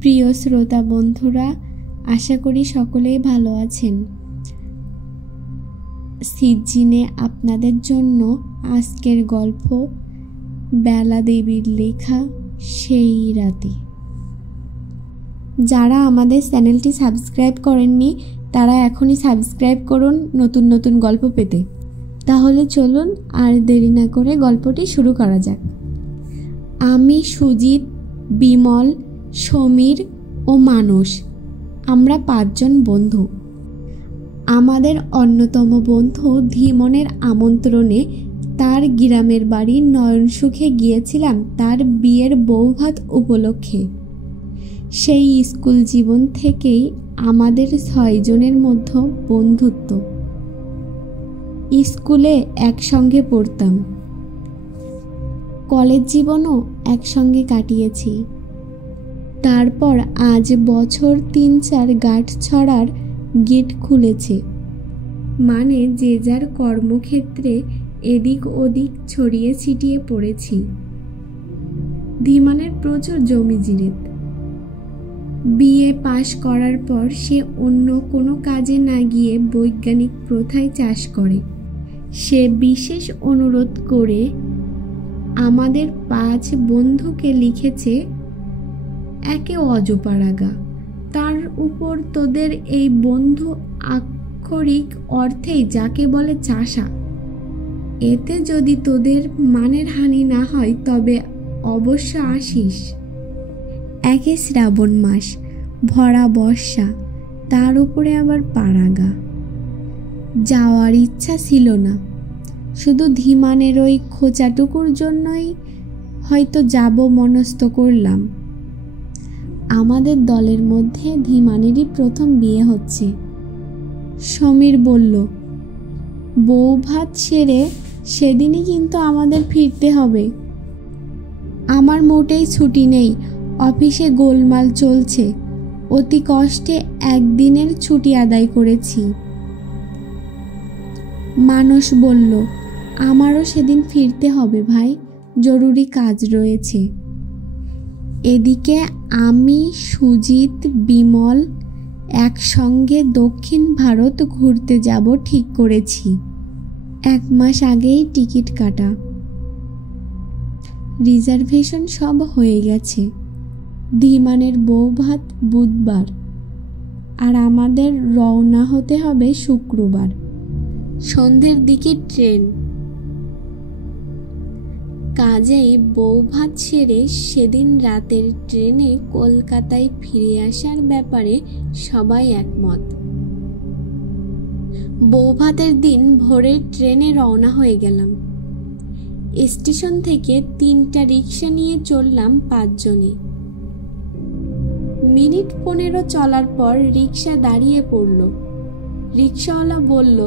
প্রিয় শ্রোতা বন্ধুরা, আশা করি সকলেই ভালো আছেন। সিজিনে আপনাদের জন্য আজকের গল্প বেলা দেবীর লেখা সেই রাতে। যারা আমাদের চ্যানেলটি সাবস্ক্রাইব করেননি তারা এখনই সাবস্ক্রাইব করুন নতুন নতুন গল্প পেতে। তাহলে চলুন আর দেরি না করে গল্পটি শুরু করা যাক। আমি, সুজিত, বিমল, সমীর ও মানস, আমরা 5 জন বন্ধু। আমাদের অন্যতম বন্ধু ধীমনের আমন্ত্রণে তার গ্রামের বাড়ি নয়নসুখে গিয়েছিলাম তার বিয়ের বৌভাত উপলক্ষে। সেই স্কুল জীবন থেকেই আমাদের 6 জনের মধ্যে বন্ধুত্ব। স্কুলে একসঙ্গে পড়তাম, কলেজ জীবনও একসঙ্গে কাটিয়েছি। তারপর আজ বছর 3-4 গাঁটছড়ার গেট খুলেছে, মানে যে যার কর্মক্ষেত্রে এদিক ওদিক ছড়িয়ে ছিটিয়ে পড়েছি। ধীমানের প্রচুর জমি জিরেত। বিএ পাশ করার পর সে অন্য কোনো কাজে না গিয়ে বৈজ্ঞানিক প্রথায় চাষ করে। সে বিশেষ অনুরোধ করে আমাদের 5 বন্ধুকে লিখেছে, একে অজপাড়াগা, তার উপর তোদের এই বন্ধু আক্ষরিক অর্থেই যাকে বলে চাষা। এতে যদি তোদের মানের হানি না হয় তবে অবশ্য আসিস। একে শ্রাবণ মাস, ভরা বর্ষা, তার উপরে আবার পাড়াগা। যাওয়ার ইচ্ছা ছিল না, শুধু ধীমানের ওই খোঁচাটুকুর জন্যই হয়তো যাব মনস্থ করলাম। আমাদের দলের মধ্যে ধীমানেরই প্রথম বিয়ে হচ্ছে। সমীর বলল, বউ ভাত সেরে সেদিনই কিন্তু আমাদের ফিরতে হবে। আমার মোটেই ছুটি নেই, অফিসে গোলমাল চলছে। অতি কষ্টে 1 দিনের ছুটি আদায় করেছি। মানস বলল, আমারও সেদিন ফিরতে হবে ভাই, জরুরি কাজ রয়েছে। এদিকে আমি, সুজিত, বিমল একসঙ্গে দক্ষিণ ভারত ঘুরতে যাব ঠিক করেছি। 1 মাস আগেই টিকিট কাটা, রিজার্ভেশন সব হয়ে গেছে। ধীমানের বৌভাত বুধবার, আর আমাদের রওনা হতে হবে শুক্রবার। সন্ধ্যের দিকে ট্রেন। কাজেই বৌভাত সেরে সেদিন রাতের ট্রেনে কলকাতায় ফিরে আসার ব্যাপারে সবাই একমত। বৌভাতের দিন ভোরে ট্রেনে রওনা হয়ে গেলাম। স্টেশন থেকে 3টা রিক্সা নিয়ে চললাম 5 জনে। মিনিট 15 চলার পর রিক্সা দাঁড়িয়ে পড়ল। রিক্সাওয়ালা বলল,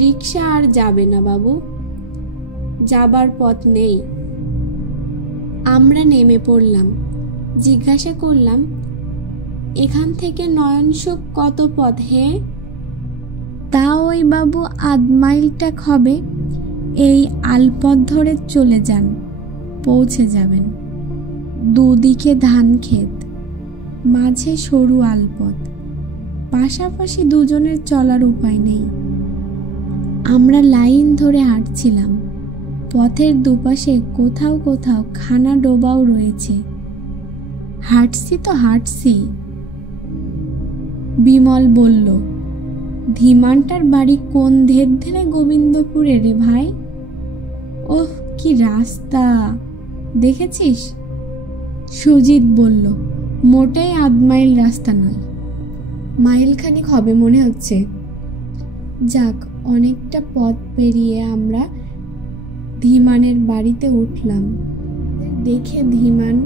রিক্সা আর যাবে না বাবু, যাবার পথ নেই। আমরা নেমে পড়লাম। জিজ্ঞাসা করলাম, এখান থেকে নয়নসুখ কত পথ হে? তা ওই বাবু 1/2 মাইলটা হবে। এই আলপথ ধরে চলে যান, পৌঁছে যাবেন। দুদিকে ধান ক্ষেত, মাঝে সরু আলপথ, পাশাপাশি 2 জনের চলার উপায় নেই। আমরা লাইন ধরে হাঁটছিলাম। পথের দুপাশে কোথাও কোথাও খানা ডোবাও রয়েছে। হাঁটছি তো হাঁটছি। বিমল বলল, ধীমানটার বাড়ি কোন ধেরে গোবিন্দপুরে রে ভাই? ওহ, কি রাস্তা দেখেছিস? সুজিত বলল, মোটেই 1/2 মাইল রাস্তা নয়, মাইলখানিক হবে মনে হচ্ছে। যাক, অনেকটা পথ পেরিয়ে আমরা ধীমানের বাড়িতে উঠলাম। দেখে ধীমান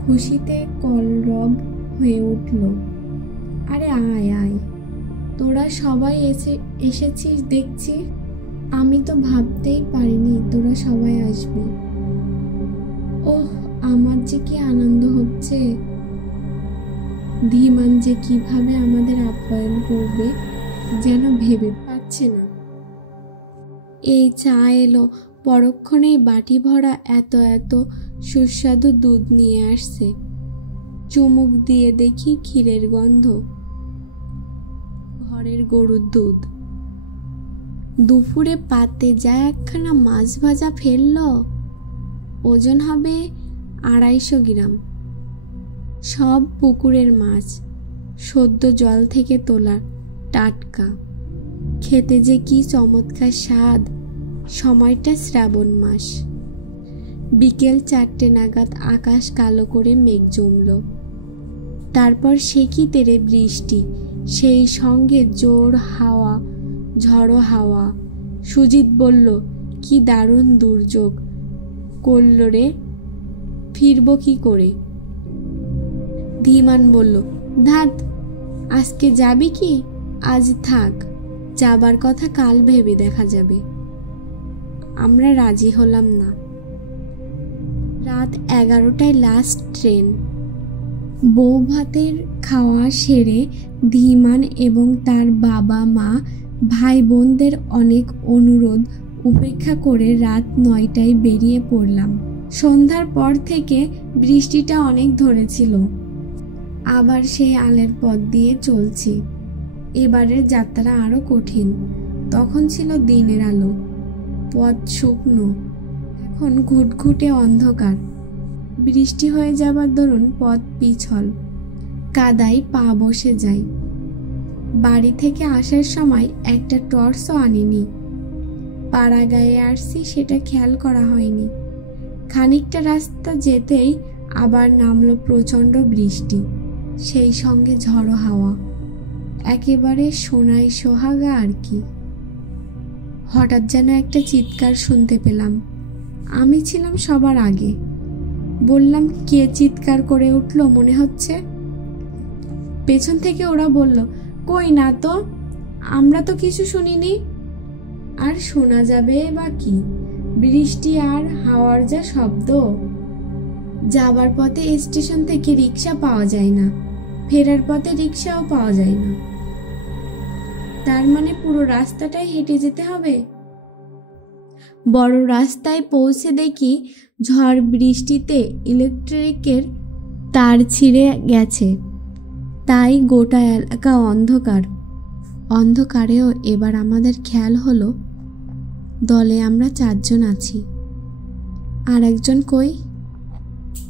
খুশিতে কলরব হয়ে উঠল। আরে আয় আয়, তোরা সবাই এসেছিস দেখছি। আমি তো ভাবতেই পারিনি তোরা সবাই আসবি। ওহ, আমার যে কি আনন্দ হচ্ছে। ধীমান যে কিভাবে আমাদের আপ্যায়ন করবে যেন ভেবে পাচ্ছে না। এই চা এলো, পরক্ষণেই বাটি ভরা এত এত সুস্বাদু দুধ নিয়ে আসছে। চুমুক দিয়ে দেখি ক্ষীরের গন্ধ, ঘরের গরুর দুধ। দুপুরে পাতে যা একখানা মাছ ভাজা ফেলল, ওজন হবে 250 গ্রাম। সব পুকুরের মাছ, সদ্য জল থেকে তোলা, টাটকা। খেতে যে কি চমৎকার স্বাদ। সময়টা শ্রাবণ মাস। বিকেল 4টে নাগাদ আকাশ কালো করে মেঘ জমল। তারপর সে কি তেরে বৃষ্টি, সেই সঙ্গে জোর হাওয়া, ঝড়ো হাওয়া। সুজিত বলল, কি দারুণ দুর্যোগ করল রে, ফিরব কি করে? ধীমান বলল, ধাত, আজকে যাবি কি? আজ থাক, যাবার কথা কাল ভেবে দেখা যাবে। আমরা রাজি হলাম না। রাত 11টায় লাস্ট ট্রেন। বউ ভাতের খাওয়া সেরে ধীমান এবং তার বাবা মা ভাই বোনদের অনেক অনুরোধ উপেক্ষা করে রাত 9টায় বেরিয়ে পড়লাম। সন্ধ্যার পর থেকে বৃষ্টিটা অনেক ধরেছিল। আবার সেই আলের পথ দিয়ে চলছি। এবারের যাত্রা আরো কঠিন। তখন ছিল দিনের আলো, পথ শুকনো। এখন ঘুটঘুটে অন্ধকার। বৃষ্টি হয়ে যাবার দরুন পথ পিছল, কাদায় পা বসে যায়। বাড়ি থেকে আসার সময় একটা টর্চও আনিনি। পাড়া গায়ে আসছি সেটা খেয়াল করা হয়নি। খানিকটা রাস্তা যেতেই আবার নামলো প্রচণ্ড বৃষ্টি, সেই সঙ্গে ঝড়ো হাওয়া। একেবারে সোনাই সোহাগা আর কি। হঠাৎ যেন একটা চিৎকার শুনতে পেলাম। আমি ছিলাম সবার আগে। বললাম, কে চিৎকার করে উঠল মনে হচ্ছে? পেছন থেকে ওরা বলল, কই না তো, আমরা তো কিছু শুনিনি। আর শোনা যাবে বা কি? বৃষ্টি আর হাওয়ার যা শব্দ। যাবার পথে স্টেশন থেকে রিক্সা পাওয়া যায় না, ফেরার পথে রিক্সাও পাওয়া যায় না। তার মানে পুরো রাস্তাটাই হেঁটে যেতে হবে। বড় রাস্তায় পৌঁছে দেখি ঝড় বৃষ্টিতে ইলেকট্রিকের তার ছিঁড়ে গেছে, তাই গোটা এলাকা অন্ধকার। অন্ধকারেও এবার আমাদের খেয়াল হলো দলে আমরা 4 জন আছি। আর একজন কই?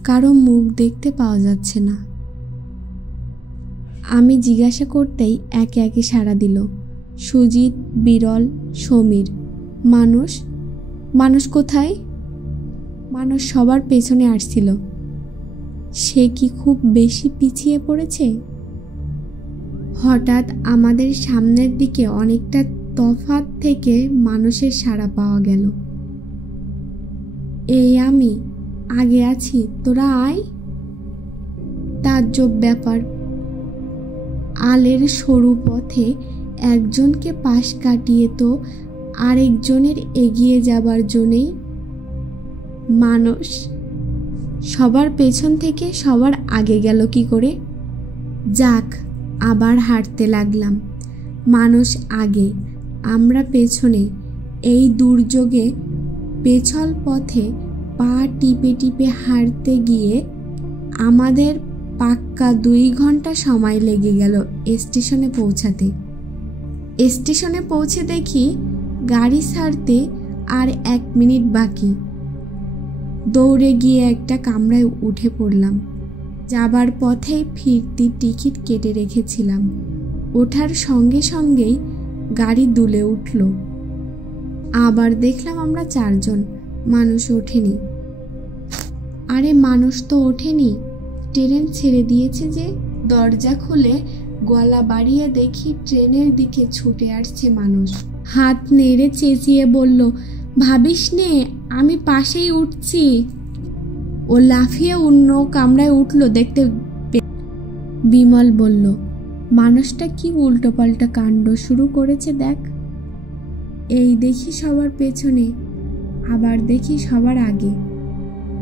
কারো মুখ দেখতে পাওয়া যাচ্ছে না। আমি জিজ্ঞাসা করতেই একে একে সাড়া দিল সুজিত, বিরল, সমীর। মানুষ? মানুষ কোথায়? মানুষ সবার পেছনে আসছিল। সে কি খুব বেশি পিছিয়ে পড়েছে? হঠাৎ আমাদের সামনের দিকে অনেকটা তফাৎ থেকে মানুষের সাড়া পাওয়া গেল। এই আমি আগে আছি, তোরা আয়। তাজ্জব ব্যাপার। আলের সরু পথে একজনকে পাশ কাটিয়ে তো আরেকজনের এগিয়ে যাবার জন্যেই মানুষ সবার পেছন থেকে সবার আগে গেল কি করে? যাক, আবার হাঁটতে লাগলাম। মানুষ আগে, আমরা পেছনে। এই দুর্যোগে পেছল পথে পা টিপে টিপে হাঁটতে গিয়ে আমাদের পাক্কা 2 ঘন্টা সময় লেগে গেল স্টেশনে পৌঁছাতে। স্টেশনে পৌঁছে দেখি গাড়ি ছাড়তে আর 1 মিনিট বাকি। দৌড়ে গিয়ে একটা কামরায় উঠে পড়লাম। যাবার পথেই ফিরতি টিকিট কেটে রেখেছিলাম। ওঠার সঙ্গে সঙ্গেই গাড়ি দুলে উঠল। আবার দেখলাম আমরা 4 জন। মানুষ ওঠেনি। আরে মানুষ তো ওঠেনি, ট্রেন ছেড়ে দিয়েছে যে। দরজা খুলে গলা বাড়িয়ে দেখি ট্রেনের দিকে ছুটে আসছে মানুষ। হাত নেড়ে চেঁচিয়ে বলল, ভাবিস নে, আমি পাশেই উঠছি। ও লাফিয়ে অন্য কামরায় উঠল দেখতে। বিমল বলল, মানুষটা কি উল্টোপাল্টা কাণ্ড শুরু করেছে দেখ। এই দেখি সবার পেছনে, আবার দেখি সবার আগে।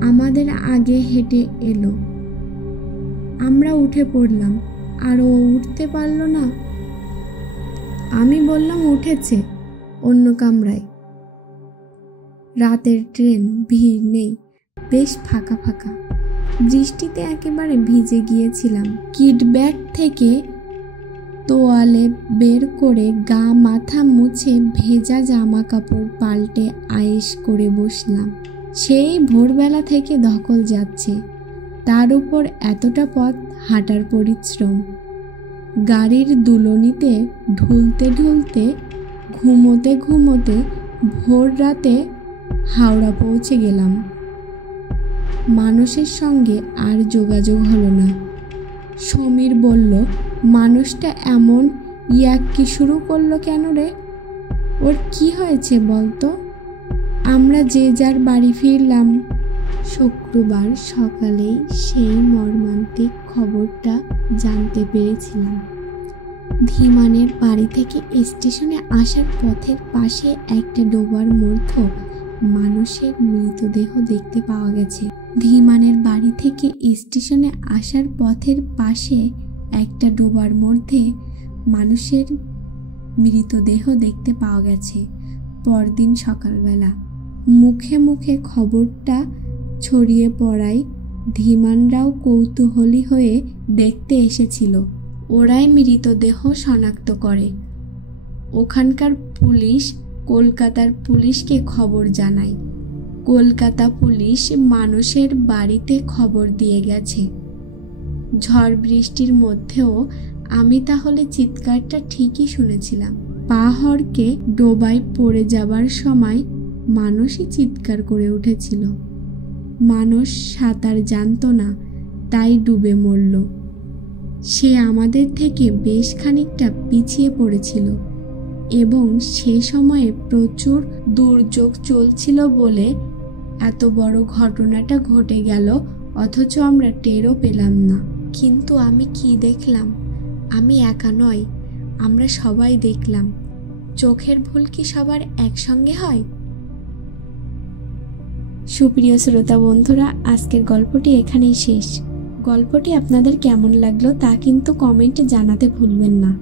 আমাদের আগে হেঁটে এলো। আমরা উঠে পড়লাম, আর ও উঠতে পারল না। আমি বললাম উঠেছে অন্য কামরায়। রাতের ট্রেন, ভিড় নেই, বেশ ফাঁকা ফাঁকা। বৃষ্টিতে একেবারে ভিজে গিয়েছিলাম। কিট ব্যাগ থেকে তোয়ালে বের করে গা মাথা মুছে ভেজা জামা কাপড় পাল্টে আয়েশ করে বসলাম। সেই ভোরবেলা থেকে ধকল যাচ্ছে, তার উপর এতটা পথ হাঁটার পরিশ্রম। গাড়ির দুলনিতে ঢুলতে ঢুলতে ঘুমোতে ঘুমোতে ভোর রাতে হাওড়া পৌঁছে গেলাম। মানুষের সঙ্গে আর যোগাযোগ হলো না। সমীর বলল, মানুষটা এমন ইয়াক্কি শুরু করলো কেন রে? ওর কি হয়েছে বলতো? আমরা যে যার বাড়ি ফিরলাম। শুক্রবার সকালেই সেই মর্মান্তিক খবরটা জানতে পেরেছিলাম। ধীমানের বাড়ি থেকে স্টেশনে আসার পথের পাশে একটা ডোবার মধ্যে মানুষের মৃতদেহ দেখতে পাওয়া গেছে। ধীমানের বাড়ি থেকে স্টেশনে আসার পথের পাশে একটা ডোবার মধ্যে মানুষের মৃতদেহ দেখতে পাওয়া গেছে পরদিন সকালবেলা। মুখে মুখে খবরটা ছড়িয়ে পড়ায় ধীমানরাও কৌতূহলী হয়ে দেখতে এসেছিল। ওরাই মৃতদেহ শনাক্ত করে। ওখানকার পুলিশ কলকাতার পুলিশকে খবর জানায়। কলকাতা পুলিশ মানুষের বাড়িতে খবর দিয়ে গেছে। ঝড় বৃষ্টির মধ্যেও আমি তাহলে চিৎকারটা ঠিকই শুনেছিলাম। পা হড়কে ডোবায় পড়ে যাবার সময় মানুষই চিৎকার করে উঠেছিল। মানুষ সাঁতার জানতো না, তাই ডুবে মরল। সে আমাদের থেকে বেশ খানিকটা পিছিয়ে পড়েছিল এবং সে সময়ে প্রচুর দুর্যোগ চলছিল বলে এত বড় ঘটনাটা ঘটে গেল, অথচ আমরা টেরও পেলাম না। কিন্তু আমি কি দেখলাম? আমি একা নয়, আমরা সবাই দেখলাম। চোখের ভুল কি সবার একসঙ্গে হয়? সুপ্রিয় শ্রোতা বন্ধুরা, আজকের গল্পটি এখানেই শেষ। গল্পটি আপনাদের কেমন লাগলো তা কিন্তু কমেন্টে জানাতে ভুলবেন না।